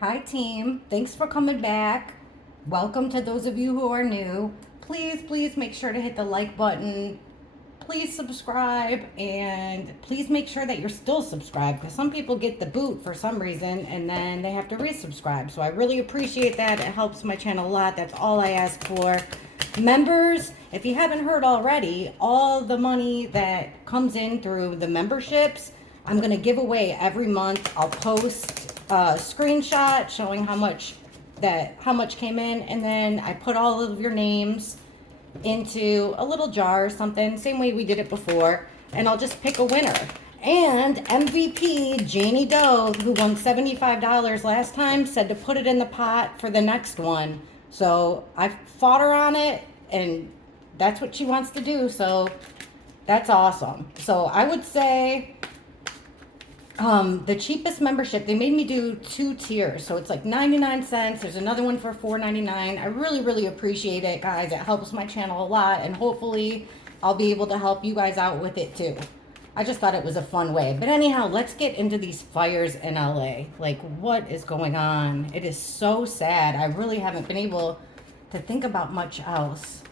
Hi, team. Thanks for coming back. Welcome to those of you who are new. Please make sure to hit the like button. Please subscribe and please make sure that you're still subscribed because some people get the boot for some reason and then they have to resubscribe. So I really appreciate that. It helps my channel a lot. That's all I ask for. Members, if you haven't heard already, all the money that comes in through the memberships, I'm going to give away every month. I'll post a screenshot showing how much came in, and then I put all of your names into a little jar or something, same way we did it before, and I'll just pick a winner. And MVP Janie Doe, who won $75 last time, said to put it in the pot for the next one. So I fought her on it, and that's what she wants to do. So that's awesome. So I would say the cheapest membership, they made me do 2 tiers. So it's like 99 cents. There's another one for $4.99. I really appreciate it, guys. It helps my channel a lot. And hopefully I'll be able to help you guys out with it too. I just thought it was a fun way. But anyhow, let's get into these fires in LA. Like, what is going on? It is so sad. I really haven't been able to think about much else.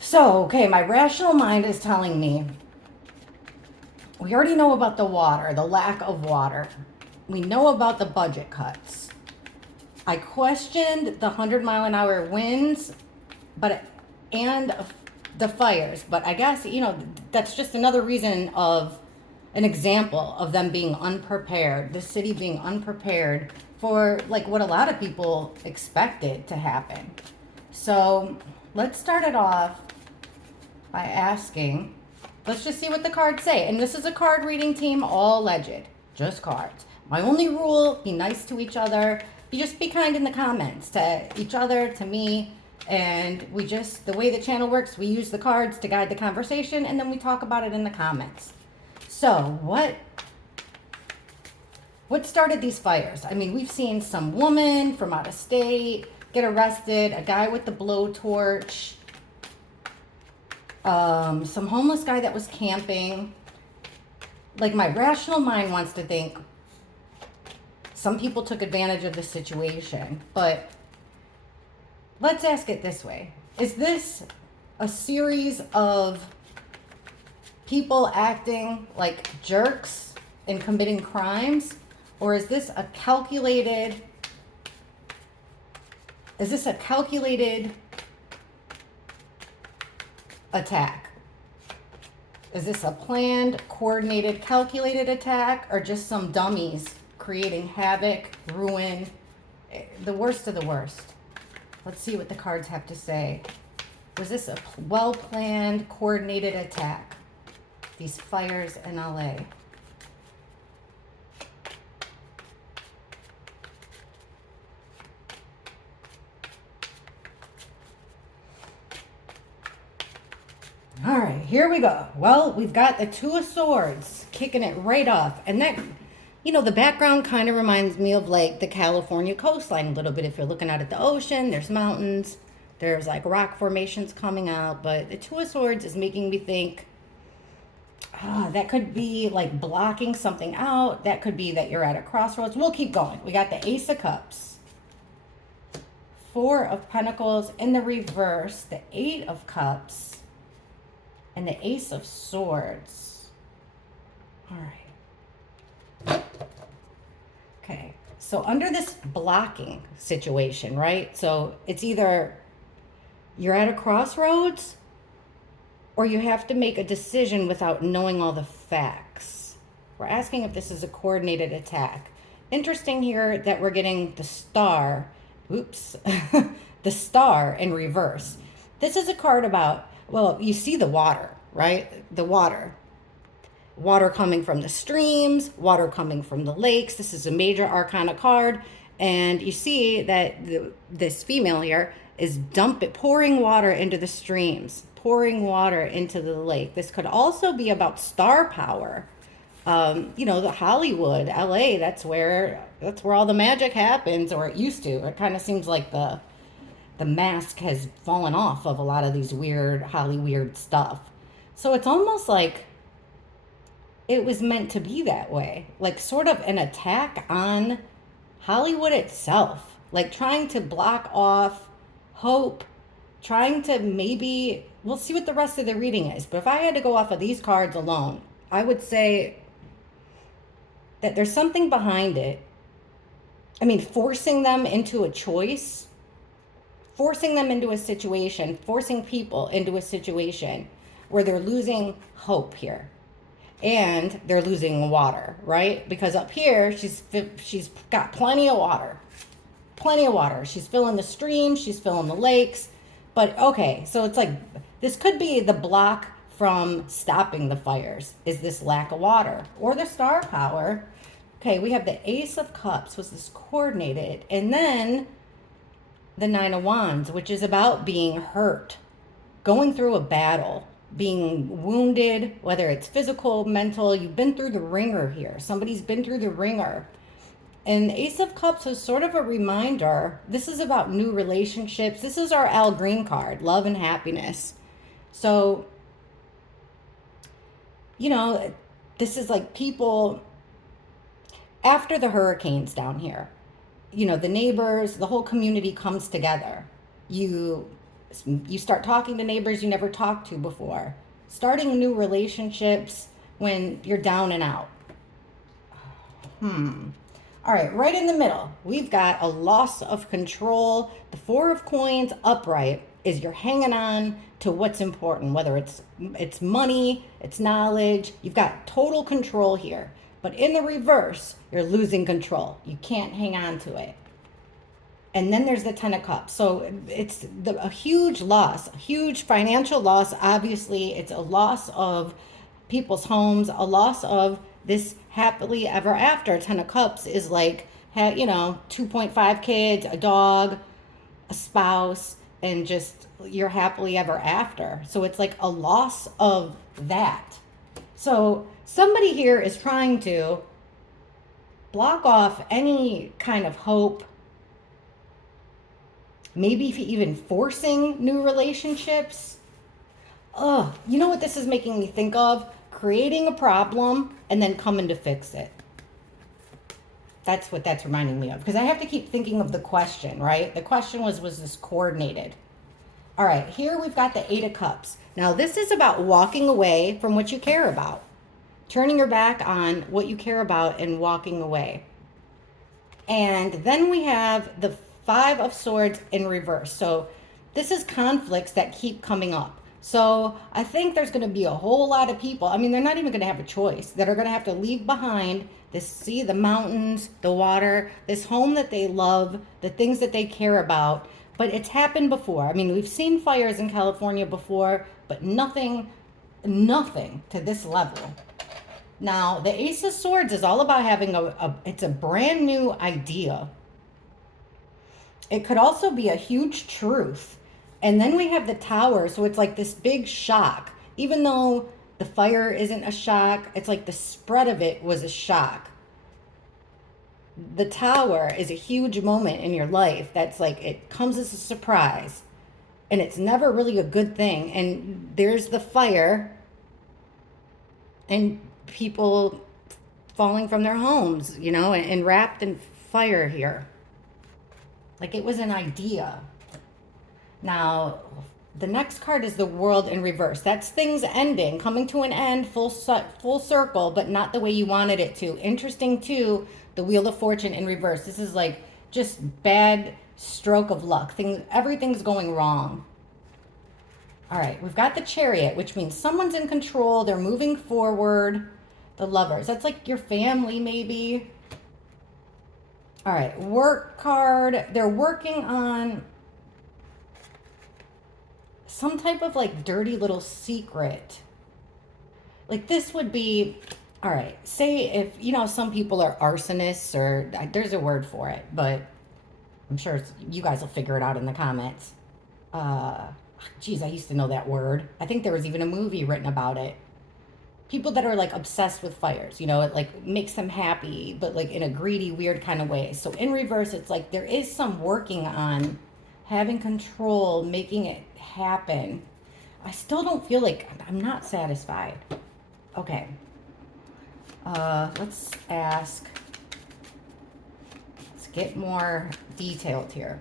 So, okay, my rational mind is telling me we already know about the water, the lack of water. We know about the budget cuts. I questioned the 100-mile-an-hour winds, and the fires. But I guess, that's just another reason of an example of them being unprepared, the city being unprepared for like what a lot of people expected to happen. So let's start it off by asking, let's just see what the cards say. And this is a card reading, team, all alleged, just cards. My only rule, be nice to each other. Just be kind in the comments to each other, to me. And the way the channel works, we use the cards to guide the conversation, and then we talk about it in the comments. So what started these fires? I mean, we've seen some woman from out of state get arrested, a guy with the blowtorch, some homeless guy that was camping. Like, my rational mind wants to think some people took advantage of the situation, but let's ask it this way. Is this a series of people acting like jerks and committing crimes? Or is this a calculated attack? Is this a planned, coordinated, calculated attack, or just some dummies creating havoc, ruin, the worst of the worst? Let's see what the cards have to say. Was this a well-planned, coordinated attack? These fires in LA. All right, here we go. Well, we've got the Two of Swords kicking it right off. And that, the background kind of reminds me of like the California coastline a little bit. If you're looking out at the ocean, there's mountains, there's like rock formations coming out. But the Two of Swords is making me think, that could be like blocking something out. That could be that you're at a crossroads. We'll keep going. We got the Ace of Cups, Four of Pentacles in the reverse, the Eight of Cups, and the Ace of Swords. All right. Okay. So under this blocking situation, right? So it's either you're at a crossroads or you have to make a decision without knowing all the facts. We're asking if this is a coordinated attack. Interesting here that we're getting the star. Oops. The star in reverse. This is a card about, well, you see the water, right? The water. Water coming from the streams, water coming from the lakes. This is a major arcana card. And you see that this female here is pouring water into the streams, pouring water into the lake. This could also be about star power. The Hollywood, LA, that's where all the magic happens, or it used to. It kind of seems like the mask has fallen off of a lot of these weird Hollywood stuff. So it's almost like it was meant to be that way, like sort of an attack on Hollywood itself, like trying to block off hope, trying to maybe, we'll see what the rest of the reading is. But if I had to go off of these cards alone, I would say that there's something behind it. I mean, forcing them into a choice, forcing them into a situation, forcing people into a situation where they're losing hope here. And they're losing water, right? Because up here, she's got plenty of water. Plenty of water. She's filling the streams, she's filling the lakes. But okay, so it's like, this could be the block from stopping the fires, is this lack of water or the star power. Okay, we have the Ace of Cups, was this coordinated, and then the Nine of Wands, which is about being hurt, going through a battle, being wounded, whether it's physical, mental. You've been through the ringer here. Somebody's been through the ringer. And Ace of Cups is sort of a reminder. This is about new relationships. This is our Al Green card, love and happiness. So, you know, this is like people after the hurricanes down here. You know, the neighbors, the whole community comes together. You start talking to neighbors you never talked to before. Starting new relationships when you're down and out. All right, right in the middle, we've got a loss of control. The Four of Coins upright is you're hanging on to what's important, whether it's money, it's knowledge. You've got total control here. But in the reverse, you're losing control. You can't hang on to it. And then there's the Ten of Cups. So it's a huge loss, a huge financial loss. Obviously, it's a loss of people's homes, a loss of this happily ever after. Ten of Cups is like, 2.5 kids, a dog, a spouse, and just you're happily ever after. So it's like a loss of that. So somebody here is trying to block off any kind of hope, maybe even forcing new relationships. You know what this is making me think of? Creating a problem and then coming to fix it. That's what that's reminding me of. Because I have to keep thinking of the question, right? The question was this coordinated? All right, here we've got the Eight of Cups. Now, this is about walking away from what you care about. Turning your back on what you care about and walking away. And then we have the Five of Swords in reverse. So this is conflicts that keep coming up. So I think there's going to be a whole lot of people. I mean, they're not even going to have a choice. That are going to have to leave behind the mountains, the water, this home that they love, the things that they care about. But it's happened before. I mean, we've seen fires in California before, but nothing to this level. Now, the Ace of Swords is all about having it's a brand new idea. It could also be a huge truth. And then we have the Tower, so it's like this big shock. Even though the fire isn't a shock, it's like the spread of it was a shock. The Tower is a huge moment in your life that's like, it comes as a surprise. And it's never really a good thing. And there's the fire and people falling from their homes, and wrapped in fire here. Like it was an idea. Now, the next card is the World in reverse. That's things ending, coming to an end, full circle, but not the way you wanted it to. Interesting too, the Wheel of Fortune in reverse. This is like just bad stroke of luck. Everything's going wrong. All right, we've got the Chariot, which means someone's in control. They're moving forward. The Lovers, that's like your family maybe. All right, work card. They're working on some type of like dirty little secret. Like this would be, all right, say if, some people are arsonists or there's a word for it, but I'm sure you guys will figure it out in the comments. Geez, I used to know that word. I think there was even a movie written about it. People that are like obsessed with fires, it like makes them happy, but like in a greedy, weird kind of way. So in reverse, it's like there is some working on having control, making it happen. I still don't feel like, I'm not satisfied. Okay. Let's get more detailed here.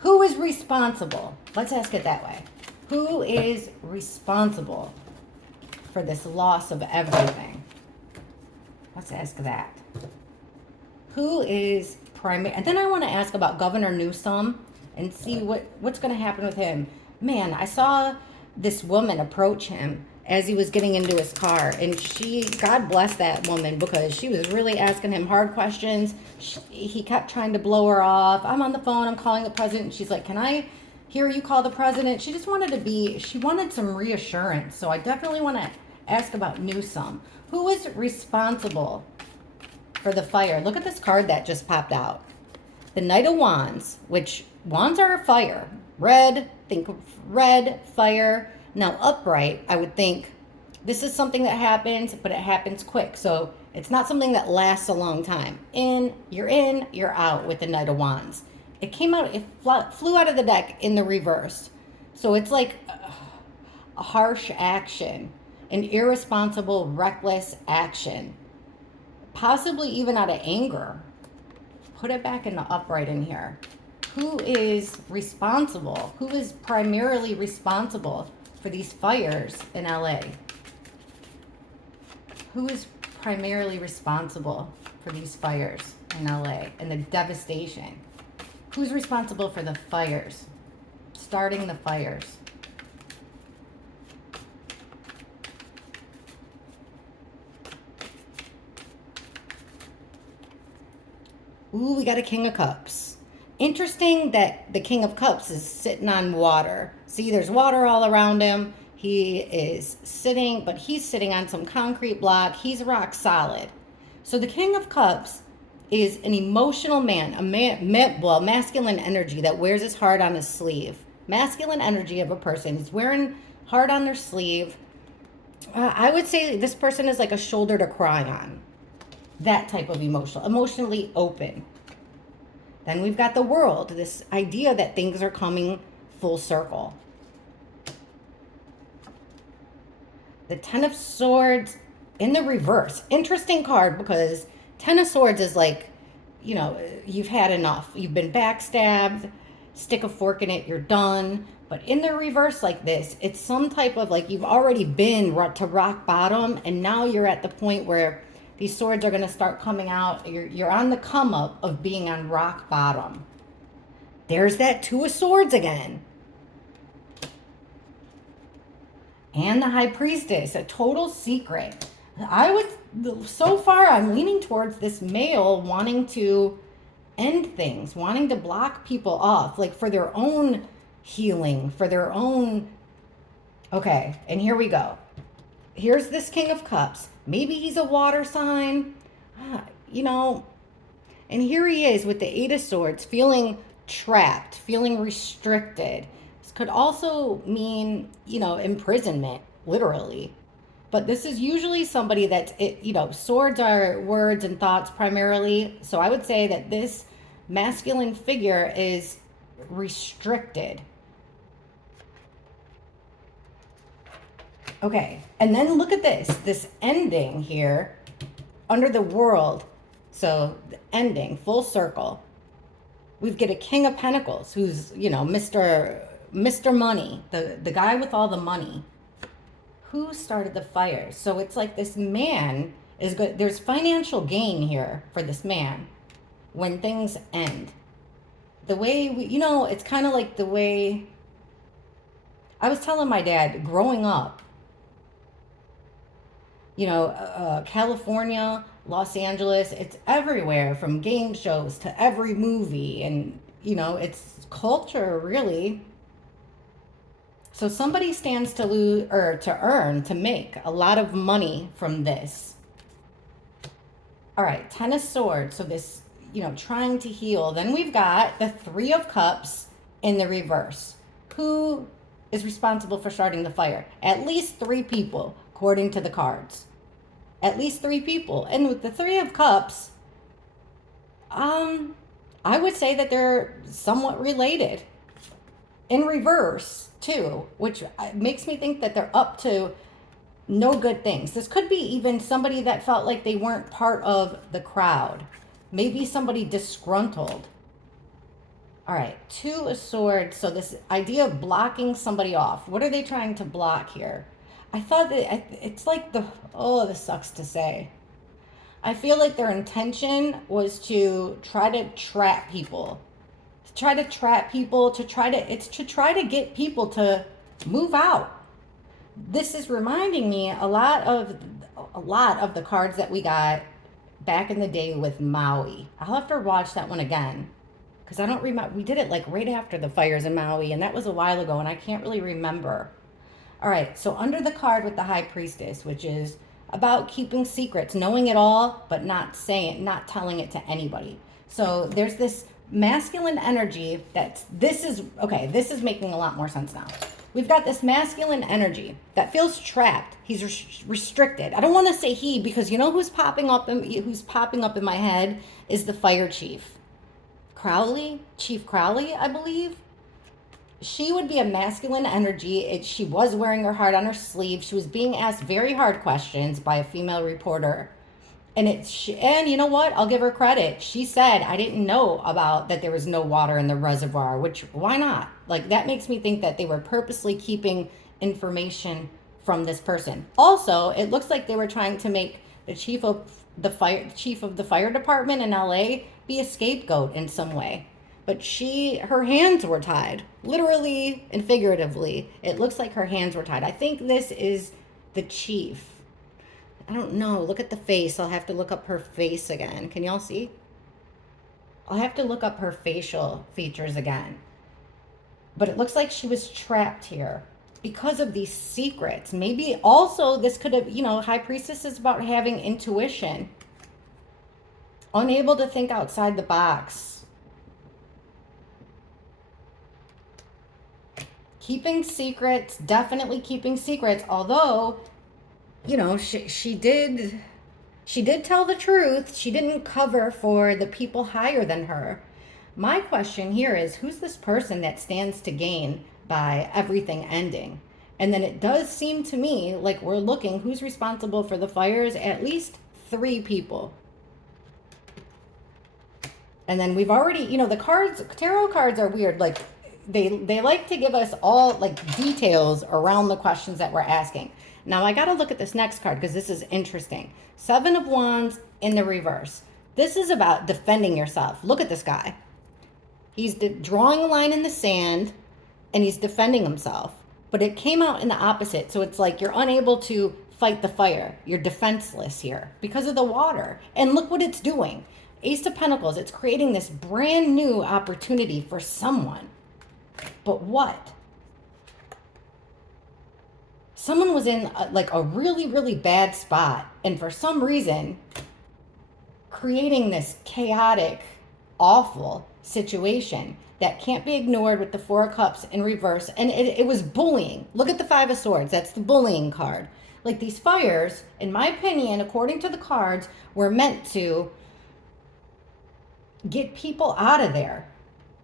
Who is responsible? Let's ask it that way. Who is responsible for this loss of everything? Let's ask that. Who is primary? And then I want to ask about Governor Newsom and see what's going to happen with him. Man, I saw this woman approach him as he was getting into his car, and God bless that woman, because she was really asking him hard questions. He kept trying to blow her off. I'm on the phone, I'm calling the president. She's like, can I hear you call the president? She just wanted she wanted some reassurance. So I definitely want to ask about Newsom. Who is responsible for the fire? Look at this card that just popped out. The Knight of Wands, which wands are fire. Red, think of red, fire. Now, upright, I would think this is something that happens, but it happens quick. So it's not something that lasts a long time. You're out with the Knight of Wands. It came out, it flew out of the deck in the reverse. So it's like a harsh action, an irresponsible, reckless action, possibly even out of anger. Put it back in the upright in here. Who is responsible? Who is primarily responsible for these fires in LA? Who is primarily responsible for these fires in LA and the devastation? Who's responsible for the fires? Starting the fires. Ooh, we got a King of Cups. Interesting that the King of Cups is sitting on water. See, there's water all around him. He is sitting, but he's sitting on some concrete block. He's rock solid. So the King of Cups is an emotional man, masculine energy that wears his heart on his sleeve. Masculine energy of a person. He's wearing heart on their sleeve. I would say this person is like a shoulder to cry on. That type of emotionally open. Then we've got the World, this idea that things are coming full circle. The Ten of Swords in the reverse. Interesting card, because Ten of Swords is like, you've had enough. You've been backstabbed, stick a fork in it, you're done. But in the reverse like this, it's some type of like you've already been to rock bottom, and now you're at the point where these swords are going to start coming out. You're on the come up of being on rock bottom. There's that Two of Swords again. And the High Priestess, a total secret. So far, I'm leaning towards this male wanting to end things, wanting to block people off, like for their own healing, for their own. Okay, and here we go. Here's this King of Cups. Maybe he's a water sign, and here he is with the Eight of Swords, feeling trapped, feeling restricted. This could also mean, imprisonment, literally. But this is usually somebody that's, swords are words and thoughts primarily. So I would say that this masculine figure is restricted. Okay, and then look at this ending here under the World. So the ending, full circle. We've got a King of Pentacles who's, Mr. Money, the guy with all the money. Who started the fire? So it's like this man is good. There's financial gain here for this man when things end. The way it's kind of like the way I was telling my dad growing up. California, Los Angeles, it's everywhere, from game shows to every movie, and it's culture, really. So somebody stands to lose or to earn, to make a lot of money from this. All right, Ten of Swords. So this, trying to heal. Then we've got the Three of Cups in the reverse. Who is responsible for starting the fire? At least 3 people, according to the cards. At least 3 people. And with the Three of Cups, I would say that they're somewhat related. In reverse, too, which makes me think that they're up to no good things. This could be even somebody that felt like they weren't part of the crowd. Maybe somebody disgruntled. All right, Two of Swords. So this idea of blocking somebody off. What are they trying to block here? I thought that it's like oh, this sucks to say. I feel like their intention was to try to trap people. It's to try to get people to move out. This is reminding me a lot of the cards that we got back in the day with Maui. I'll have to watch that one again because I don't remember. We did it like right after the fires in Maui, and that was a while ago, and I can't really remember. All right, so under the card with the High Priestess, which is about keeping secrets, knowing it all, but not telling it to anybody. So there's this masculine energy this is making a lot more sense now. We've got this masculine energy that feels trapped. He's restricted. I don't want to say he because you know who's popping up in my head is the fire chief. Chief Crowley, I believe. She would be a masculine energy. She was wearing her heart on her sleeve. She was being asked very hard questions by a female reporter. And you know what? I'll give her credit. She said, I didn't know about that there was no water in the reservoir, which why not? Like that makes me think that they were purposely keeping information from this person. Also, it looks like they were trying to make the chief of the fire department in LA be a scapegoat in some way. But her hands were tied, literally and figuratively. It looks like her hands were tied. I think this is the chief. I don't know. Look at the face. I'll have to look up her face again. Can y'all see? I'll have to look up her facial features again. But it looks like she was trapped here because of these secrets. Maybe also this could have, High Priestess is about having intuition. Unable to think outside the box. Keeping secrets, definitely keeping secrets, although she did tell the truth. She didn't cover for the people higher than her. My question here is, who's this person that stands to gain by everything ending? And then it does seem to me like we're looking who's responsible for the fires, at least 3 people. And then we've already, the tarot cards are weird. Like they like to give us all like details around the questions that we're asking. Now I got to look at this next card because this is interesting. 7 of Wands in the reverse. This is about defending yourself. Look at this guy. He's drawing a line in the sand and he's defending himself. But it came out in the opposite. So it's like you're unable to fight the fire. You're defenseless here because of the water. And look what it's doing. Ace of Pentacles. It's creating this brand new opportunity for someone. But what? Someone was in a really, really bad spot. And for some reason, creating this chaotic, awful situation that can't be ignored with the 4 of Cups in reverse. And it was bullying. Look at the 5 of Swords. That's the bullying card. Like these fires, in my opinion, according to the cards, were meant to get people out of there.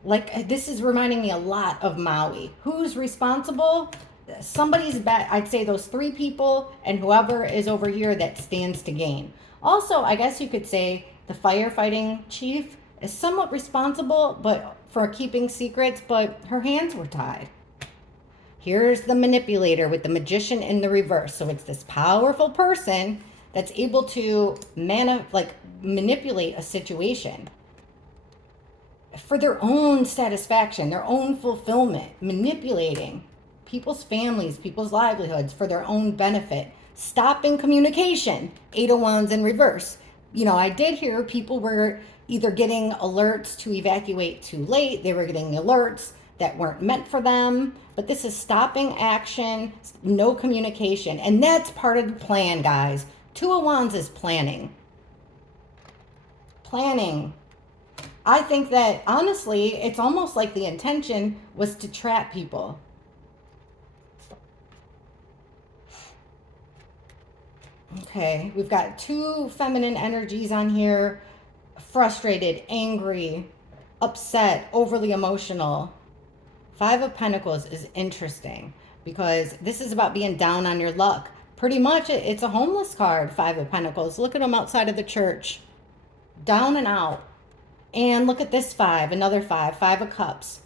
Like this is reminding me a lot of Maui. Who's responsible? Somebody's bad. I'd say those 3 people and whoever is over here that stands to gain. Also, I guess you could say the firefighting chief is somewhat responsible for keeping secrets, but her hands were tied. Here's the manipulator with the magician in the reverse. So it's this powerful person that's able to manipulate a situation for their own satisfaction, their own fulfillment, manipulating people's families, people's livelihoods for their own benefit, stopping communication. 8 of Wands in reverse. I did hear people were either getting alerts to evacuate too late, they were getting alerts that weren't meant for them, but this is stopping action, no communication, and that's part of the plan, guys. 2 of Wands is planning. I think that, honestly, it's almost like the intention was to trap people. Okay, we've got 2 feminine energies on here. Frustrated, angry, upset, overly emotional. 5 of Pentacles is interesting because this is about being down on your luck. Pretty much, it's a homeless card, 5 of Pentacles. Look at them outside of the church. Down and out. And look at this five, another five, five of cups.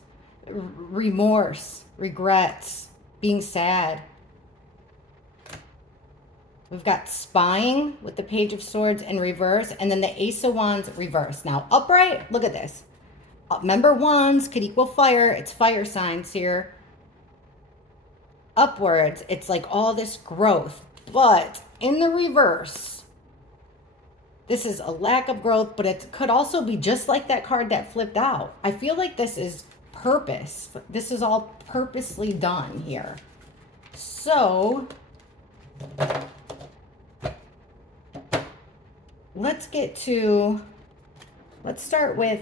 Remorse, regrets, being sad. We've got spying with the Page of Swords in reverse, and then the Ace of Wands reverse. Now, upright, look at this. Remember, wands could equal fire. It's fire signs here. Upwards, it's like all this growth. But in the reverse, this is a lack of growth, but it could also be just like that card that flipped out. I feel like this is purpose. This is all purposely done here. So let's start with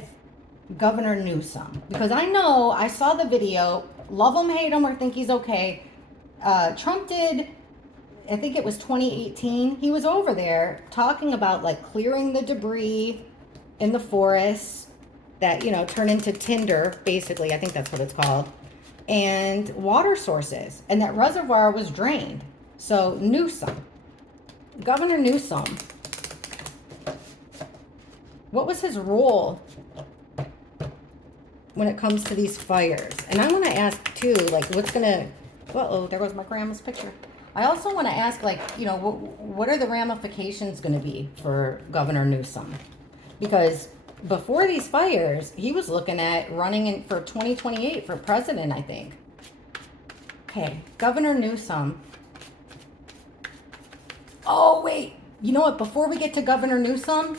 Governor Newsom, because I know I saw the video, love him, hate him, or think he's okay. Trump did, I think it was 2018. He was over there talking about like clearing the debris in the forests that, you know, turn into tinder, basically. I think that's what it's called. And water sources. And that reservoir was drained. So Newsom, Governor Newsom, what was his role when it comes to these fires? And I want to ask too, like, what's gonna, uh-oh, there goes my grandma's picture. I also want to ask, like, you know, what are the ramifications going to be for Governor Newsom? Because before these fires, he was looking at running in for 2028 for president, I think. Okay, Governor Newsom. Oh, wait, you know what? Before we get to Governor Newsom,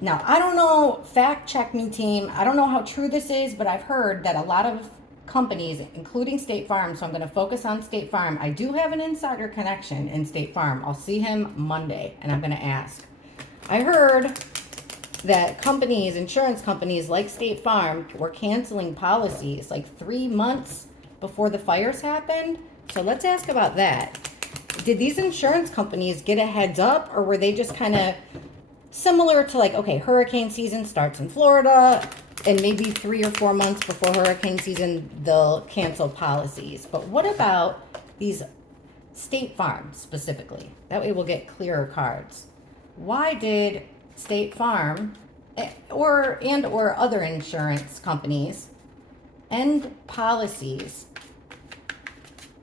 now, I don't know, fact check me team, I don't know how true this is, but I've heard that a lot of companies, including State Farm, so I'm going to focus on State Farm. I do have an insider connection in State Farm. I'll see him Monday, and I'm going to ask. I heard that companies, insurance companies like State Farm, were canceling policies like 3 months before the fires happened. So let's ask about that. Did these insurance companies get a heads up, or were they just kind of similar to like, okay, hurricane season starts in Florida, and maybe 3 or 4 months before hurricane season, they'll cancel policies. But what about these State Farm specifically? That way we'll get clearer cards. Why did State Farm or other insurance companies end policies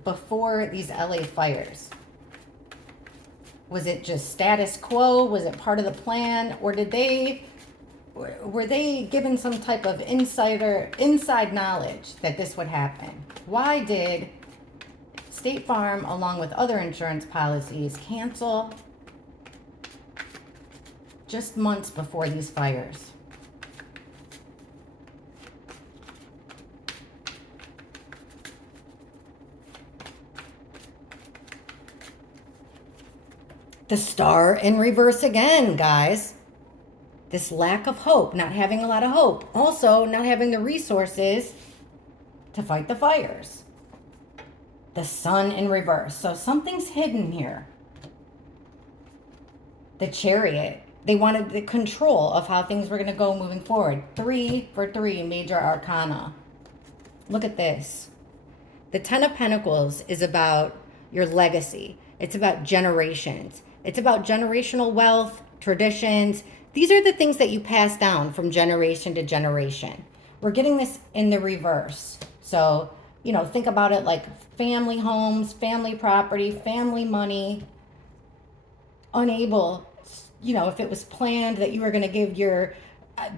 before these LA fires? Was it just status quo? Was it part of the plan? Or were they given some type of inside knowledge that this would happen? Why did State Farm, along with other insurance policies, cancel just months before these fires? The star in reverse again, guys. This lack of hope, not having a lot of hope. Also, not having the resources to fight the fires. The sun in reverse. So something's hidden here. The Chariot. They wanted the control of how things were going to go moving forward. 3 for 3, major arcana. Look at this. The Ten of Pentacles is about your legacy. It's about generations. It's about generational wealth, traditions. These are the things that you pass down from generation to generation. We're getting this in the reverse. So, you know, think about it like family homes, family property, family money. Unable, you know, if it was planned that you were going to give your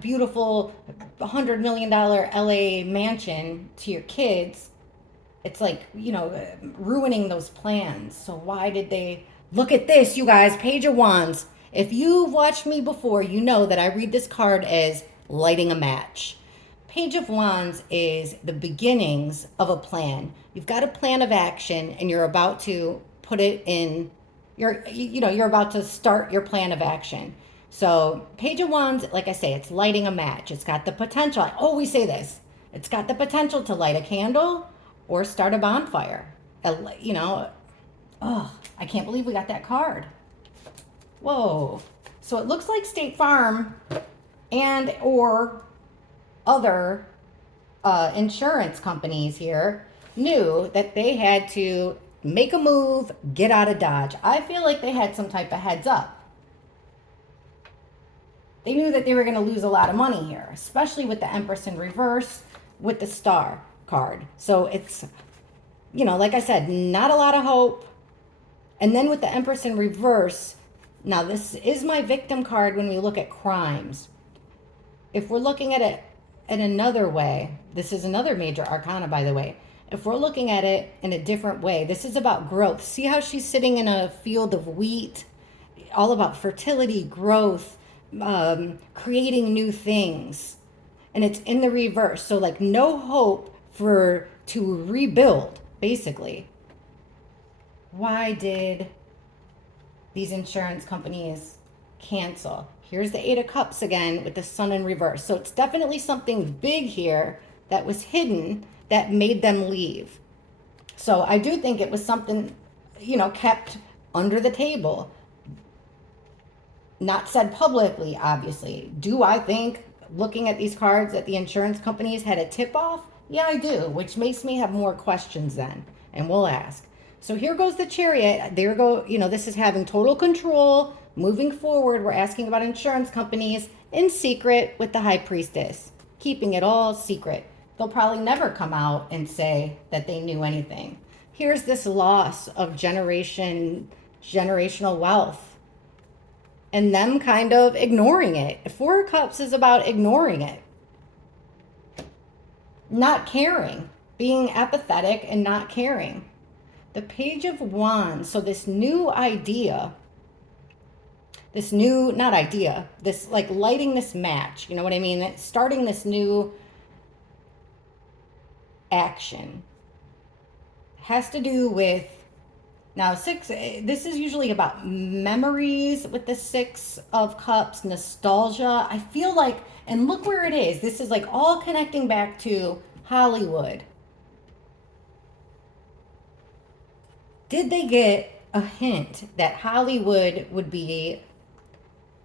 beautiful $100 million LA mansion to your kids, it's like, you know, ruining those plans. So why did they... Look at this, you guys, Page of Wands. If you've watched me before, you know that I read this card as lighting a match. Page of Wands is the beginnings of a plan. You've got a plan of action and you're about to put it in, you're about to start your plan of action. So Page of Wands, like I say, it's lighting a match. It's got the potential. I always say this. It's got the potential to light a candle or start a bonfire. You know, oh, I can't believe we got that card. Whoa. So it looks like State Farm and or other insurance companies here knew that they had to make a move, get out of Dodge. I feel like they had some type of heads up. They knew that they were going to lose a lot of money here, especially with the Empress in reverse with the Star card. So it's, you know, like I said, not a lot of hope. And then with the Empress in reverse, now this is my victim card when we look at crimes. If we're looking at it in another way, this is another major arcana, by the way. If we're looking at it in a different way, this is about growth. See how she's sitting in a field of wheat, all about fertility, growth, creating new things. And it's in the reverse. So like no hope to rebuild, basically. Why did these insurance companies cancel? Here's the Eight of Cups again with the Sun in reverse. So it's definitely something big here that was hidden that made them leave. So I do think it was something, you know, kept under the table. Not said publicly, obviously. Do I think, looking at these cards, that the insurance companies had a tip-off? Yeah, I do, which makes me have more questions then, and we'll ask. So here goes the Chariot. There go, you know, this is having total control. Moving forward, we're asking about insurance companies in secret with the High Priestess, keeping it all secret. They'll probably never come out and say that they knew anything. Here's this loss of generational wealth. And them kind of ignoring it. Four of Cups is about ignoring it. Not caring. Being apathetic and not caring. The Page of Wands. So this new idea. This like lighting this match. You know what I mean? Starting this new action. Has to do with, now, this is usually about memories with the Six of Cups, nostalgia. I feel like, and look where it is. This is like all connecting back to Hollywood. Did they get a hint that Hollywood would be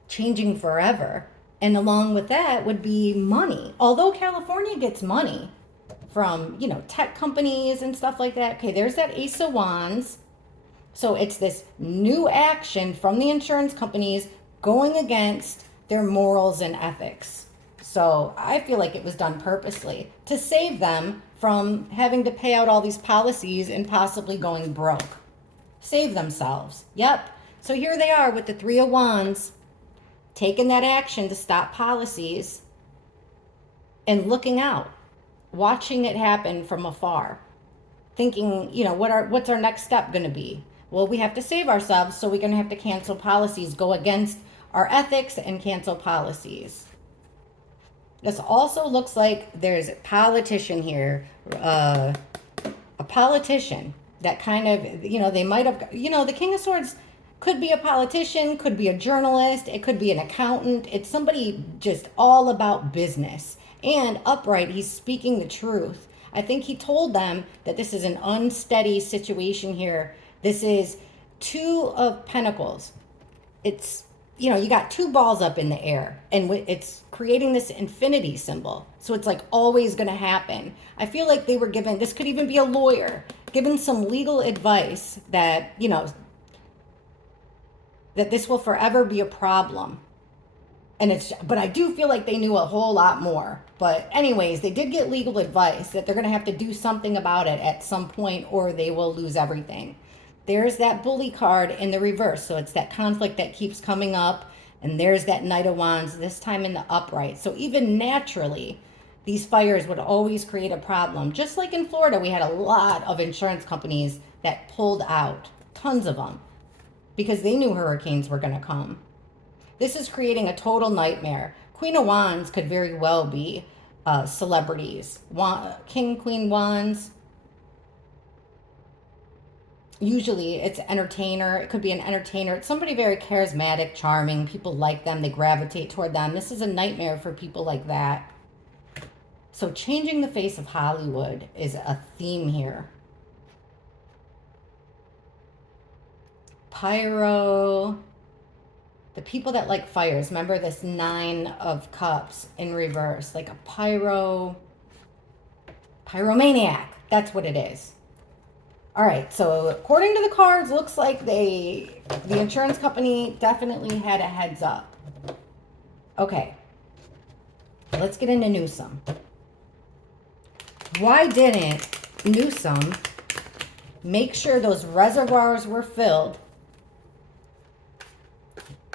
changing forever? And along with that would be money. Although California gets money from, you know, tech companies and stuff like that. Okay, there's that Ace of Wands. So it's this new action from the insurance companies going against their morals and ethics. So I feel like it was done purposely to save them from having to pay out all these policies and possibly going broke. Save themselves. Yep. So here they are with the Three of Wands, taking that action to stop policies and looking out, watching it happen from afar, thinking, you know, what's our next step going to be? Well, we have to save ourselves, so we're going to have to cancel policies, go against our ethics and cancel policies. This also looks like there's a politician here, a politician that kind of, you know, they might have, you know, the King of Swords could be a politician, could be a journalist, it could be an accountant. It's somebody just all about business. And upright, he's speaking the truth. I think he told them that this is an unsteady situation here. This is Two of Pentacles. It's, you know, you got two balls up in the air and it's creating this infinity symbol. So it's like always going to happen. I feel like they were given, this could even be a lawyer, given some legal advice that, you know, that this will forever be a problem. And but I do feel like they knew a whole lot more. But anyways, they did get legal advice that they're going to have to do something about it at some point or they will lose everything. There's that Bully card in the reverse. So it's that conflict that keeps coming up. And there's that Knight of Wands, this time in the upright. So even naturally, these fires would always create a problem. Just like in Florida, we had a lot of insurance companies that pulled out. Tons of them. Because they knew hurricanes were going to come. This is creating a total nightmare. Queen of Wands could very well be celebrities. King, Queen Wands. Usually it's entertainer. It could be an entertainer. It's somebody very charismatic, charming. People like them. They gravitate toward them. This is a nightmare for people like that. So changing the face of Hollywood is a theme here. Pyro. The people that like fires. Remember this Nine of Cups in reverse. Like a pyromaniac. That's what it is. All right, so according to the cards, looks like the insurance company definitely had a heads up Okay, let's get into Newsom. Why didn't Newsom make sure those reservoirs were filled?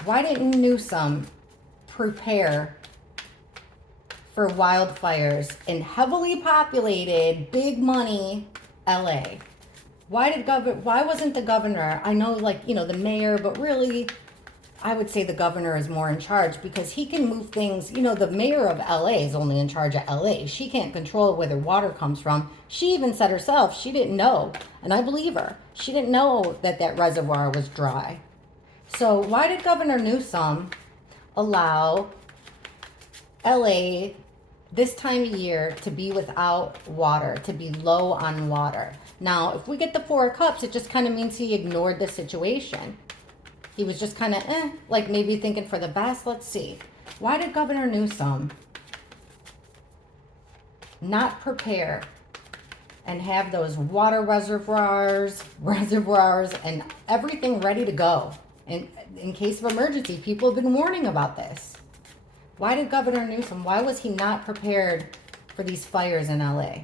Why didn't Newsom prepare for wildfires in heavily populated, big money LA? Why wasn't the governor, I know, like, you know, the mayor, but really I would say the governor is more in charge because he can move things. You know, the mayor of LA is only in charge of LA. She can't control where the water comes from. She even said herself she didn't know, and I believe her. She didn't know that that reservoir was dry. So why did Governor Newsom allow LA this time of year to be without water, to be low on water? Now, if we get the Four of Cups, it just kind of means he ignored the situation. He was just kind of, like maybe thinking for the best. Let's see. Why did Governor Newsom not prepare and have those water reservoirs, and everything ready to go? And in case of emergency, people have been warning about this. Why did Governor Newsom, why was he not prepared for these fires in LA?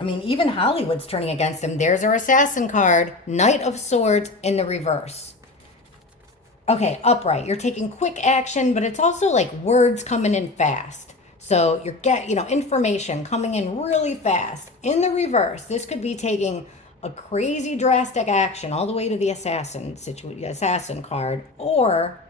I mean, even Hollywood's turning against him. There's our assassin card, Knight of Swords in the reverse. Okay, upright. You're taking quick action, but it's also like words coming in fast. So you're information coming in really fast. In the reverse, this could be taking a crazy drastic action all the way to the assassin card, or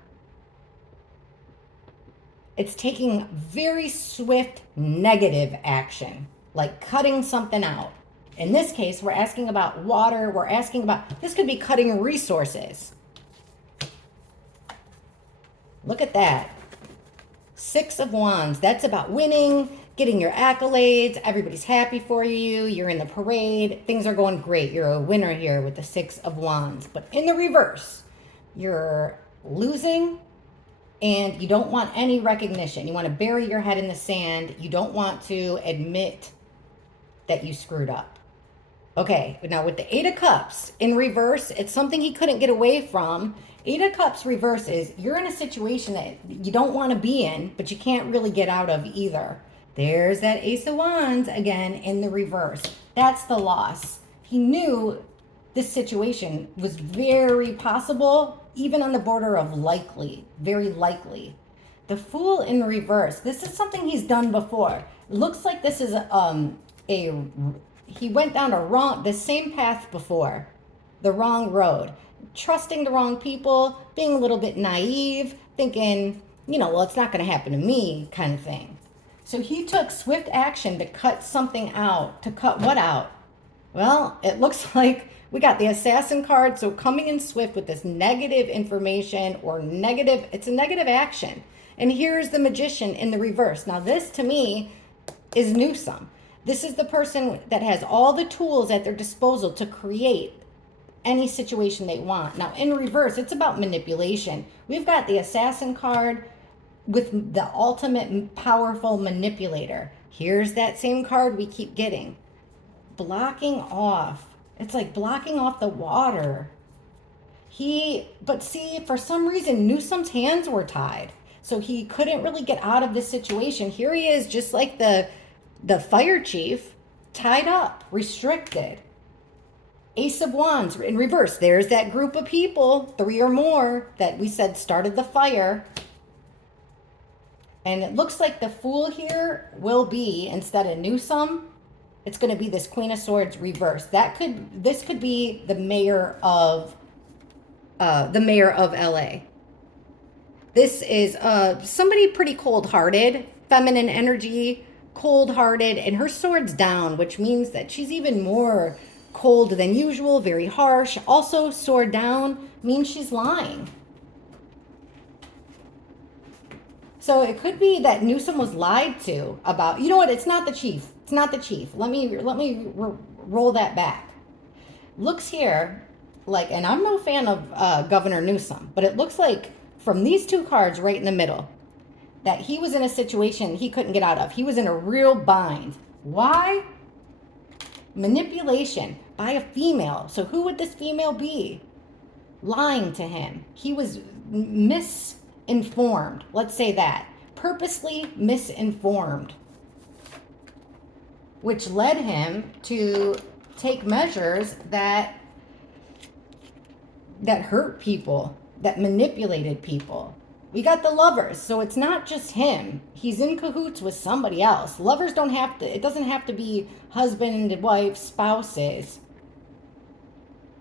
it's taking very swift negative action, like cutting something out. In this case, we're asking about water. We're asking about, this could be cutting resources. Look at that. Six of Wands. That's about winning, getting your accolades. Everybody's happy for you. You're in the parade. Things are going great. You're a winner here with the Six of Wands. But in the reverse, you're losing and you don't want any recognition. You want to bury your head in the sand. You don't want to admit that you screwed up. Okay, now with the Eight of Cups in reverse, it's something he couldn't get away from. Eight of Cups reverse is you're in a situation that you don't want to be in, but you can't really get out of either. There's that Ace of Wands again in the reverse. That's the loss. He knew this situation was very possible, even on the border of likely, very likely. The Fool in reverse. This is something he's done before. It looks like this is he went down the same path before, the wrong road, trusting the wrong people, being a little bit naive, thinking, well, it's not going to happen to me kind of thing. So he took swift action to cut something out. To cut what out? Well, it looks like we got the Assassin card. So coming in swift with this negative information or it's a negative action. And here's the Magician in the reverse. Now this to me is Newsom. This is the person that has all the tools at their disposal to create any situation they want. Now in reverse, it's about manipulation. We've got the Assassin card with the ultimate powerful manipulator. Here's that same card we keep getting. Blocking off. It's like blocking off the water. But see, for some reason, Newsom's hands were tied. So he couldn't really get out of this situation. Here he is, just like the fire chief, tied up, restricted. Ace of Wands in reverse. There's that group of people, 3 or more, that we said started the fire. And it looks like the Fool here will be, instead of Newsom, it's going to be this Queen of Swords reverse. This could be the mayor of LA. This is somebody pretty cold-hearted, feminine energy, cold-hearted, and her sword's down, which means that she's even more cold than usual, very harsh. Also, sword down means she's lying. So it could be that Newsom was lied to about, you know what, it's not the chief. It's not the chief. Let me roll that back. Looks here like, and I'm no fan of Governor Newsom, but it looks like from these two cards right in the middle that he was in a situation he couldn't get out of. He was in a real bind. Why? Manipulation by a female. So who would this female be? Lying to him. He was misinformed. Let's say that. Purposely misinformed. Which led him to take measures that hurt people, that manipulated people. We got the lovers, so it's not just him. He's in cahoots with somebody else. Lovers don't have to, it doesn't have to be husband, wife, spouses.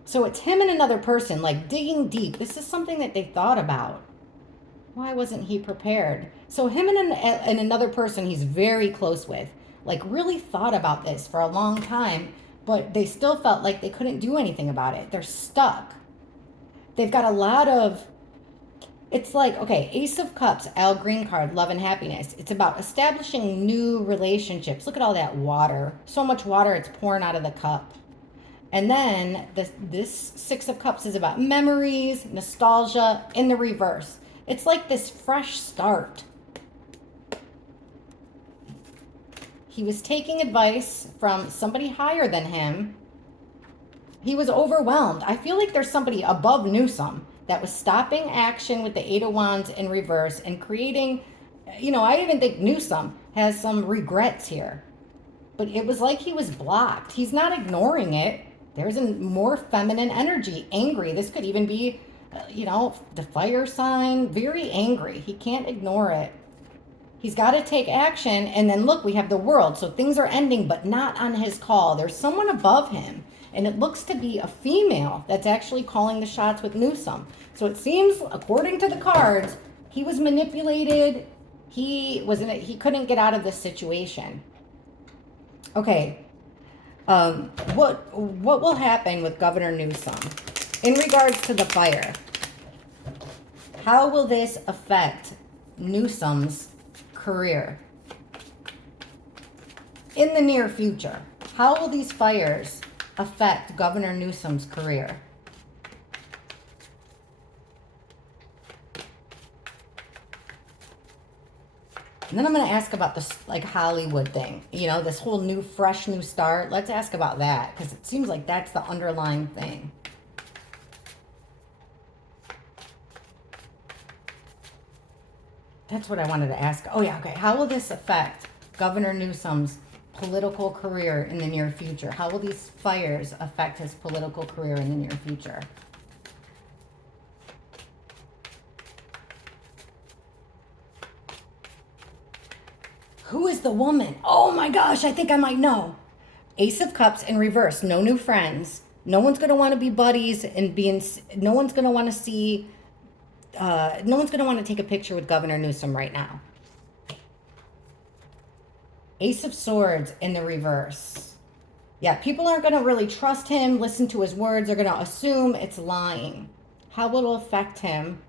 So it's him and another person, like digging deep. This is something that they thought about. Why wasn't he prepared? So him and another person he's very close with, like really thought about this for a long time, but they still felt like they couldn't do anything about it. They're stuck. They've got a lot of, it's like, okay, Ace of Cups, Al Green card, love and happiness. It's about establishing new relationships. Look at all that water. So much water, it's pouring out of the cup. And then this Six of Cups is about memories, nostalgia, in the reverse. It's like this fresh start. He was taking advice from somebody higher than him. He was overwhelmed. I feel like there's somebody above Newsom that was stopping action with the Eight of Wands in reverse and creating, I even think Newsom has some regrets here. But it was like he was blocked. He's not ignoring it. There's a more feminine energy, angry. This could even be, the fire sign, very angry. He can't ignore it. He's got to take action. And then look, we have the World. So things are ending, but not on his call. There's someone above him. And it looks to be a female that's actually calling the shots with Newsom. So it seems, according to the cards, he was manipulated. He couldn't get out of this situation. Okay. What will happen with Governor Newsom in regards to the fire? How will this affect Newsom's career in the near future? How will these fires affect Governor Newsom's career? And then I'm going to ask about this Hollywood thing, this whole fresh new start. Let's ask about that because it seems like that's the underlying thing. That's what I wanted to ask. Oh yeah, okay. How will this affect Governor Newsom's political career in the near future? How will these fires affect his political career in the near future? Who is the woman? Oh my gosh, I think I might know. Ace of Cups in reverse. No new friends. No one's going to want to be buddies and no one's going to want to see, no one's going to want to take a picture with Governor Newsom right now. Ace of Swords in the reverse. Yeah, people aren't going to really trust him, listen to his words. They're going to assume it's lying. How will it affect him?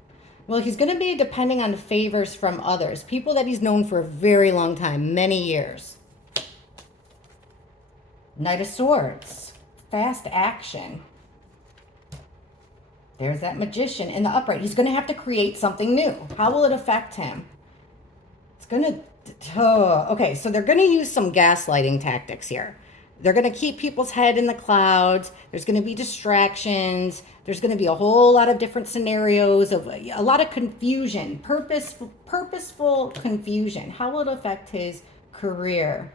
Well, he's going to be depending on favors from others. People that he's known for a very long time, many years. Knight of Swords. Fast action. There's that Magician in the upright. He's going to have to create something new. How will it affect him? It's going to... okay, so they're going to use some gaslighting tactics here. They're going to keep people's head in the clouds. There's going to be distractions. There's going to be a whole lot of different scenarios of a lot of confusion, purposeful confusion. How will it affect his career?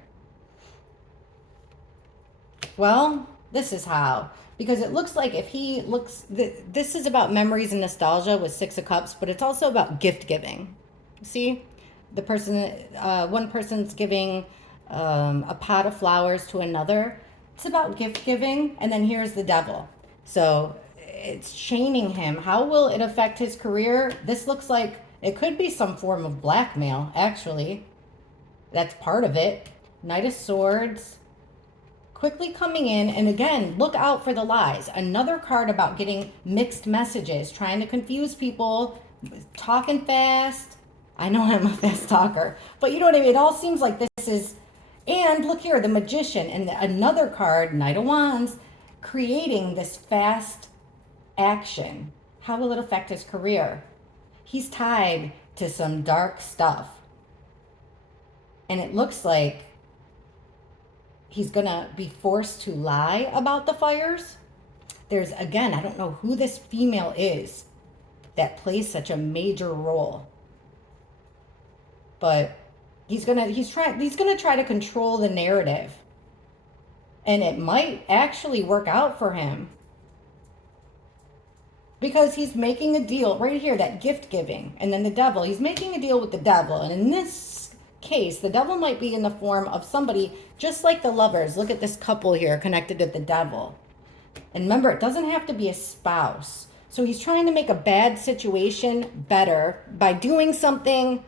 Well, this is how. Because it looks like if he looks, this is about memories and nostalgia with Six of Cups, but it's also about gift giving. See? The person, one person's giving a pot of flowers to another. It's about gift giving. And then here's the Devil. So it's chaining him. How will it affect his career? This looks like it could be some form of blackmail, actually. That's part of it. Knight of Swords. Quickly coming in. And again, look out for the lies. Another card about getting mixed messages. Trying to confuse people. Talking fast. I know I'm a fast talker, but you know what I mean? It all seems like this is, and look here, the Magician and another card, Knight of Wands, creating this fast action. How will it affect his career? He's tied to some dark stuff. And it looks like he's going to be forced to lie about the fires. There's, again, I don't know who this female is that plays such a major role. But he's going to try to control the narrative. And it might actually work out for him. Because he's making a deal right here, that gift giving. And then the devil, he's making a deal with the devil. And in this case, the devil might be in the form of somebody just like the lovers. Look at this couple here connected to the devil. And remember, it doesn't have to be a spouse. So he's trying to make a bad situation better by doing something.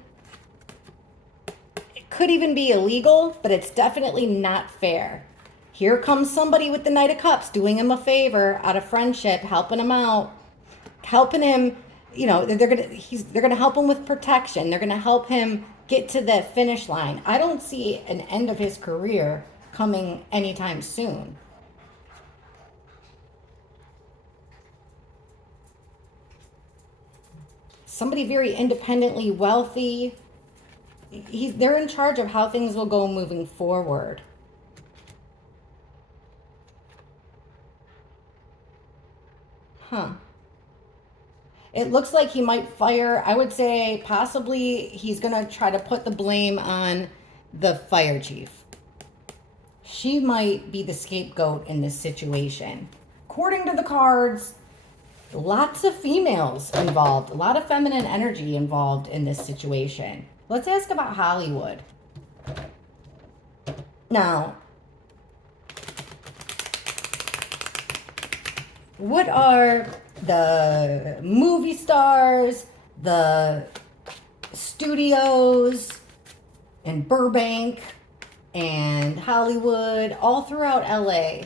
It could even be illegal, but it's definitely not fair. Here comes somebody with the Knight of Cups doing him a favor out of friendship, helping him out. Helping him, they're gonna help him with protection. They're gonna help him get to the finish line. I don't see an end of his career coming anytime soon. Somebody very independently wealthy. They're in charge of how things will go moving forward. Huh. It looks like he might fire. I would say possibly he's going to try to put the blame on the fire chief. She might be the scapegoat in this situation. According to the cards, lots of females involved, a lot of feminine energy involved in this situation. Let's ask about Hollywood. Now, what are the movie stars, the studios in Burbank and Hollywood, all throughout LA?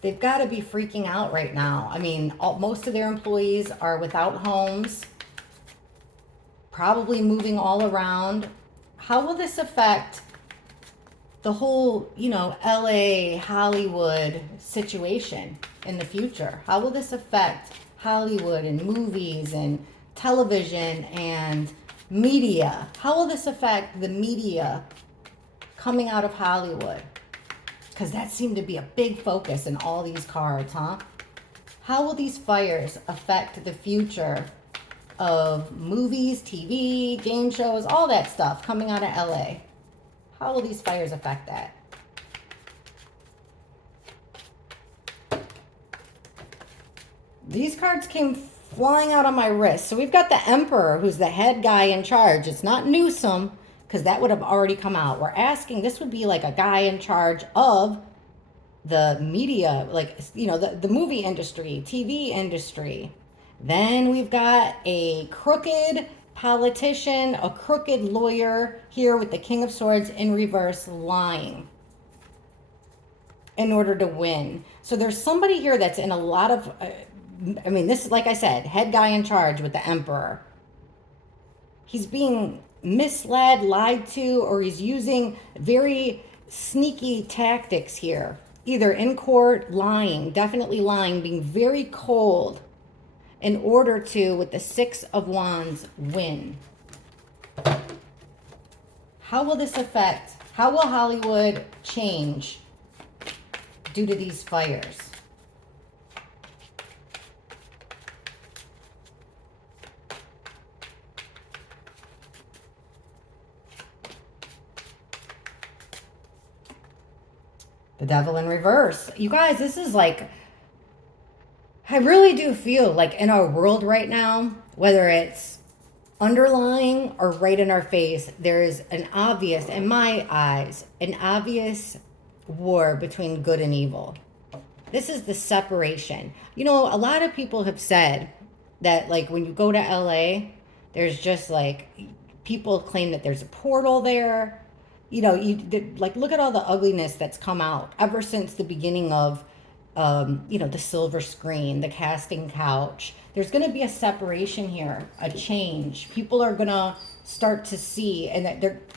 They've got to be freaking out right now. I mean, most of their employees are without homes, probably moving all around. How will this affect the whole, LA, Hollywood situation in the future? How will this affect Hollywood and movies and television and media? How will this affect the media coming out of Hollywood? Because that seemed to be a big focus in all these cards, huh? How will these fires affect the future of movies, TV, game shows, all that stuff coming out of LA? How will these fires affect that? These cards came flying out on my wrist. So we've got the Emperor, who's the head guy in charge. It's not Newsom, because that would have already come out. We're asking, this would be like a guy in charge of the media, like, the movie industry, TV industry. Then we've got a crooked politician, a crooked lawyer here with the King of Swords in reverse, lying in order to win. So there's somebody here that's in a lot of, this is, like I said, head guy in charge with the Emperor. He's being misled, lied to, or he's using very sneaky tactics here. Either in court, lying, definitely lying, being very cold in order to, with the Six of Wands, win. How will this affect? How will Hollywood change due to these fires? The Devil in reverse. You guys, this is like, I really do feel like in our world right now, whether it's underlying or right in our face, there is an obvious, in my eyes, an obvious war between good and evil. This is the separation. A lot of people have said that, like, when you go to LA, there's just like, people claim that there's a portal there. Look at all the ugliness that's come out ever since the beginning of, the silver screen, the casting couch. There's going to be a separation here, a change. People are going to start to see,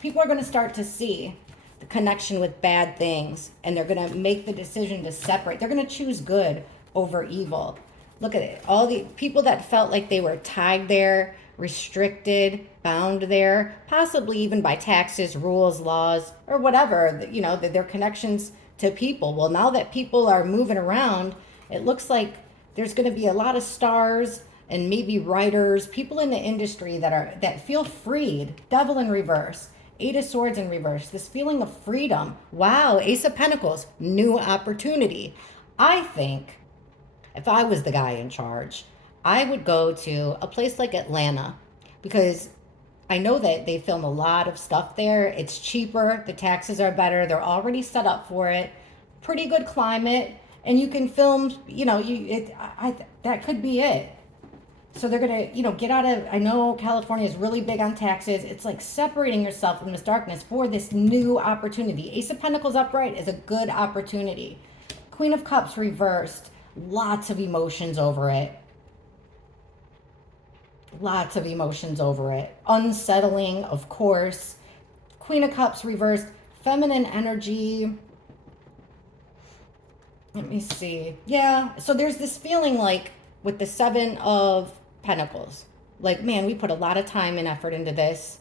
people are going to start to see the connection with bad things, and they're going to make the decision to separate. They're going to choose good over evil. Look at it. All the people that felt like they were tied there, restricted, bound there, possibly even by taxes, rules, laws, or whatever, their connections to people. Well, now that people are moving around, it looks like there's going to be a lot of stars and maybe writers, people in the industry that feel freed. Devil in reverse, Eight of Swords in reverse, this feeling of freedom. Wow, Ace of Pentacles, new opportunity. I think if I was the guy in charge, I would go to a place like Atlanta because I know that they film a lot of stuff there. It's cheaper, the taxes are better, they're already set up for it. Pretty good climate, and you can film, that could be it. So they're going to, get out of, I know California is really big on taxes. It's like separating yourself from this darkness for this new opportunity. Ace of Pentacles upright is a good opportunity. Queen of Cups reversed, lots of emotions over it. Lots of emotions over it. Unsettling, of course. Queen of Cups reversed, feminine energy. Let me see. Yeah, so there's this feeling like with the Seven of Pentacles, like, man, we put a lot of time and effort into this,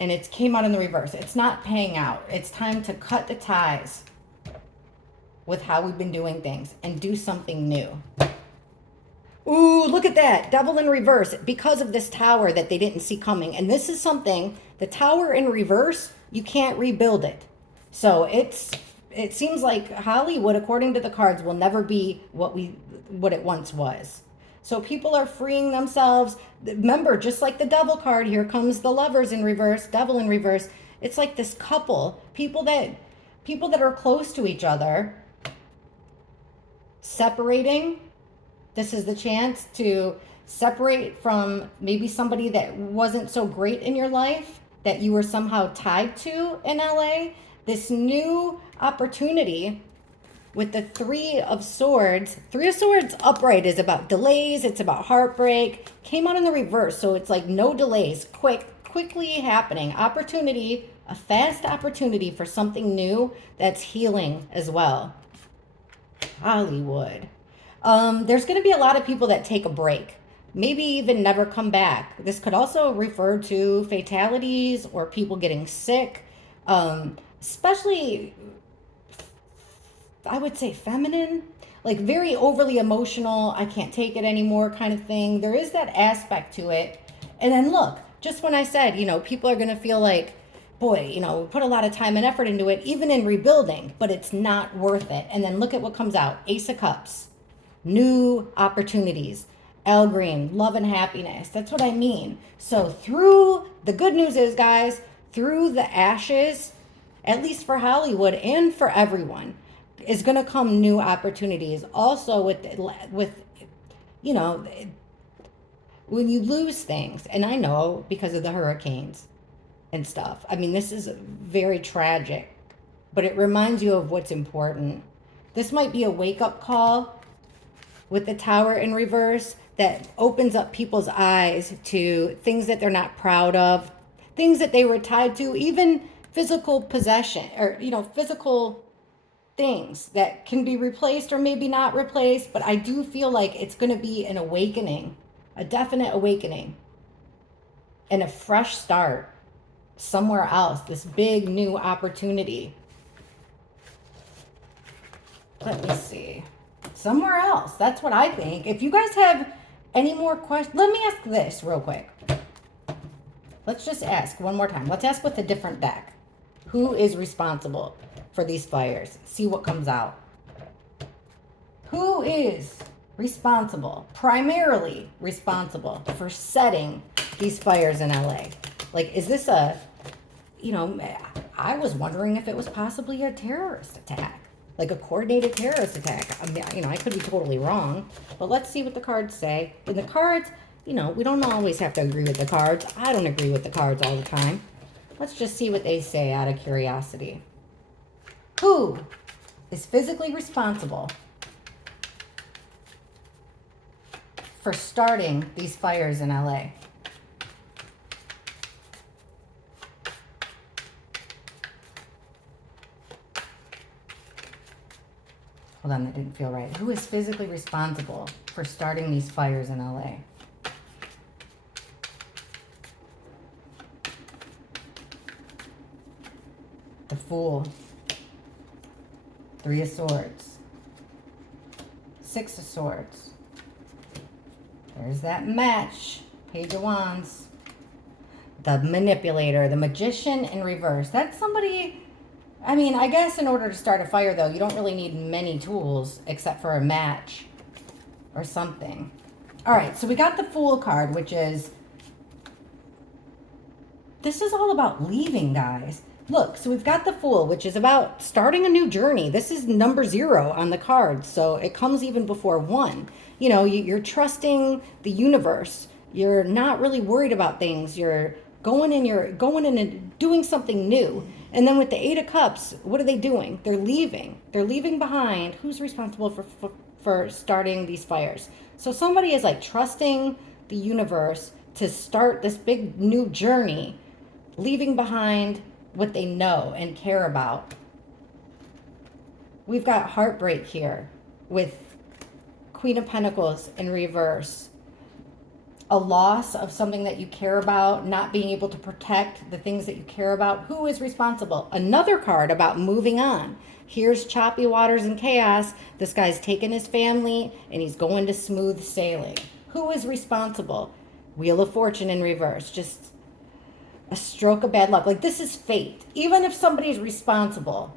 and it came out in the reverse. It's not paying out. It's time to cut the ties with how we've been doing things and do something new. Ooh, look at that. Devil in reverse because of this tower that they didn't see coming. And this is something, the tower in reverse, you can't rebuild it. So it seems like Hollywood, according to the cards, will never be what it once was. So people are freeing themselves. Remember, just like the Devil card, here comes the Lovers in reverse, Devil in reverse. It's like this couple, people that are close to each other, separating. This is the chance to separate from maybe somebody that wasn't so great in your life, that you were somehow tied to in LA. This new opportunity with the Three of Swords. Three of Swords upright is about delays. It's about heartbreak. Came out in the reverse. So it's like no delays. Quickly happening. Opportunity, a fast opportunity for something new that's healing as well. Hollywood. There's going to be a lot of people that take a break. Maybe even never come back. This could also refer to fatalities or people getting sick. Especially, I would say feminine, like very overly emotional, I can't take it anymore kind of thing. There is that aspect to it. And then look, just when I said, people are going to feel like, boy, we put a lot of time and effort into it, even in rebuilding, but it's not worth it. And then look at what comes out. Ace of Cups, new opportunities. El Green, love and happiness. That's what I mean. So through, the good news is, guys, through the ashes, at least for Hollywood and for everyone, is going to come new opportunities. Also with when you lose things, and I know because of the hurricanes and stuff, I mean, this is very tragic, but it reminds you of what's important. This might be a wake-up call with the Tower in reverse that opens up people's eyes to things that they're not proud of, things that they were tied to, even physical possession or, physical things that can be replaced or maybe not replaced. But I do feel like it's going to be an awakening, a definite awakening, and a fresh start somewhere else, this big new opportunity. Let me see. Somewhere else. That's what I think. If you guys have any more questions, let me ask this real quick. Let's just ask one more time. Let's ask with a different deck. Who is responsible for these fires? See what comes out. Who is primarily responsible for setting these fires in LA? Like, is this I was wondering if it was possibly a terrorist attack. Like a coordinated terrorist attack. I mean, I could be totally wrong, but let's see what the cards say. In the cards, we don't always have to agree with the cards. I don't agree with the cards all the time. Let's just see what they say out of curiosity. Who is physically responsible for starting these fires in LA? Hold on, that didn't feel right. Who is physically responsible for starting these fires in LA? The Fool. Three of Swords. Six of Swords. There's that match. Page of Wands. The Manipulator, the Magician in reverse. That's somebody, I mean, I guess in order to start a fire, though, you don't really need many tools except for a match or something. All right, so we got the Fool card, which is, this is all about leaving, guys. Look, so we've got the Fool, which is about starting a new journey. This is number 0 on the card, so it comes even before 1. You know, you're trusting the universe. You're not really worried about things. You're going in and doing something new. And then with the 8 of Cups, what are they doing? They're leaving. They're leaving behind. Who's responsible for starting these fires? So somebody is like trusting the universe to start this big new journey, leaving behind what they know and care about. We've got heartbreak here with Queen of Pentacles in reverse. A loss of something that you care about, not being able to protect the things that you care about. Who is responsible? Another card about moving on. Here's choppy waters and chaos. This guy's taking his family and he's going to smooth sailing. Who is responsible? Wheel of Fortune in reverse. Just a stroke of bad luck. Like, this is fate. Even if somebody's responsible,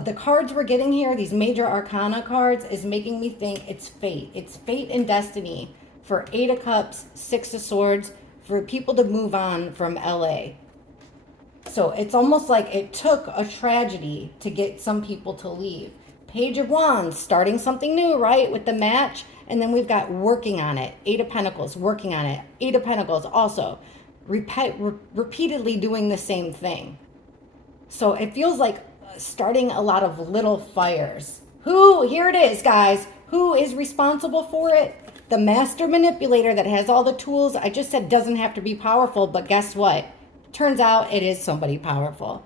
the cards we're getting here, these major arcana cards, is making me think it's fate. It's fate and destiny for 8 of Cups, 6 of Swords, for people to move on from LA. So it's almost like it took a tragedy to get some people to leave. Page of Wands, starting something new, right? With the match. And then we've got working on it. 8 of Pentacles, working on it. 8 of Pentacles also. Repeatedly doing the same thing. So it feels like starting a lot of little fires. Here it is, guys. Who is responsible for it? The Master Manipulator that has all the tools. I just said doesn't have to be powerful, but guess what? Turns out it is somebody powerful.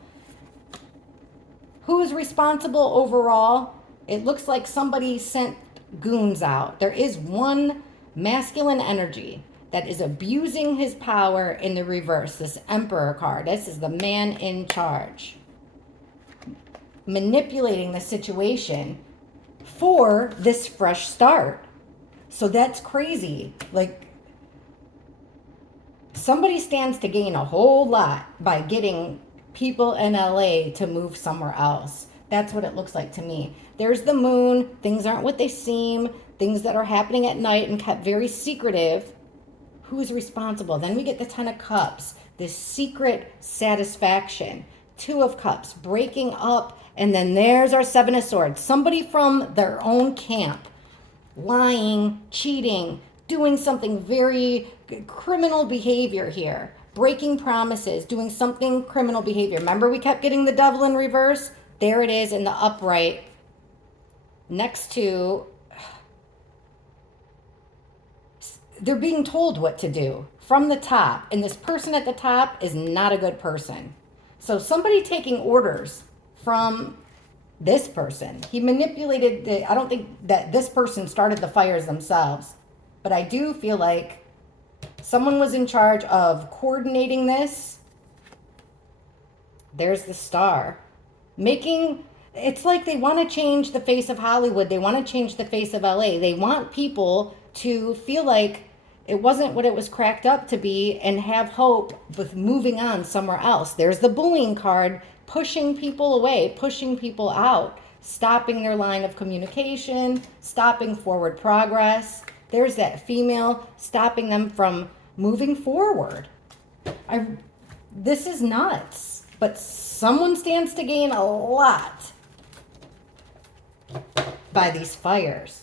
Who is responsible overall? It looks like somebody sent goons out. There is one masculine energy that is abusing his power in the reverse. This Emperor card. This is the man in charge. Manipulating the situation for this fresh start. So that's crazy. Like, somebody stands to gain a whole lot by getting people in LA to move somewhere else. That's what it looks like to me. There's the moon. Things aren't what they seem. Things that are happening at night and kept very secretive. Who's responsible? Then we get the 10 of Cups. This secret satisfaction. 2 of Cups. Breaking up. And then there's our 7 of Swords. Somebody from their own camp. Lying, cheating, doing something very criminal behavior here. Breaking promises, doing something criminal behavior. Remember we kept getting the Devil in reverse? There it is in the upright. Next to, they're being told what to do from the top. And this person at the top is not a good person. So somebody taking orders from this person. He manipulated I don't think that this person started the fires themselves, but I do feel like someone was in charge of coordinating this. There's the Star. It's like they want to change the face of Hollywood. They want to change the face of LA. They want people to feel like it wasn't what it was cracked up to be and have hope with moving on somewhere else. There's the bullying card. Pushing people away, pushing people out, stopping their line of communication, stopping forward progress. There's that female, stopping them from moving forward. This is nuts, but someone stands to gain a lot by these fires.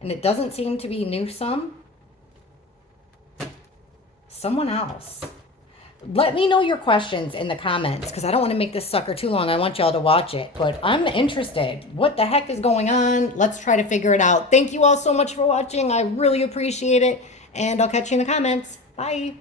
And it doesn't seem to be Newsom. Someone else. Let me know your questions in the comments because I don't want to make this sucker too long. I want y'all to watch it, but I'm interested. What the heck is going on? Let's try to figure it out. Thank you all so much for watching. I really appreciate it, and I'll catch you in the comments. Bye.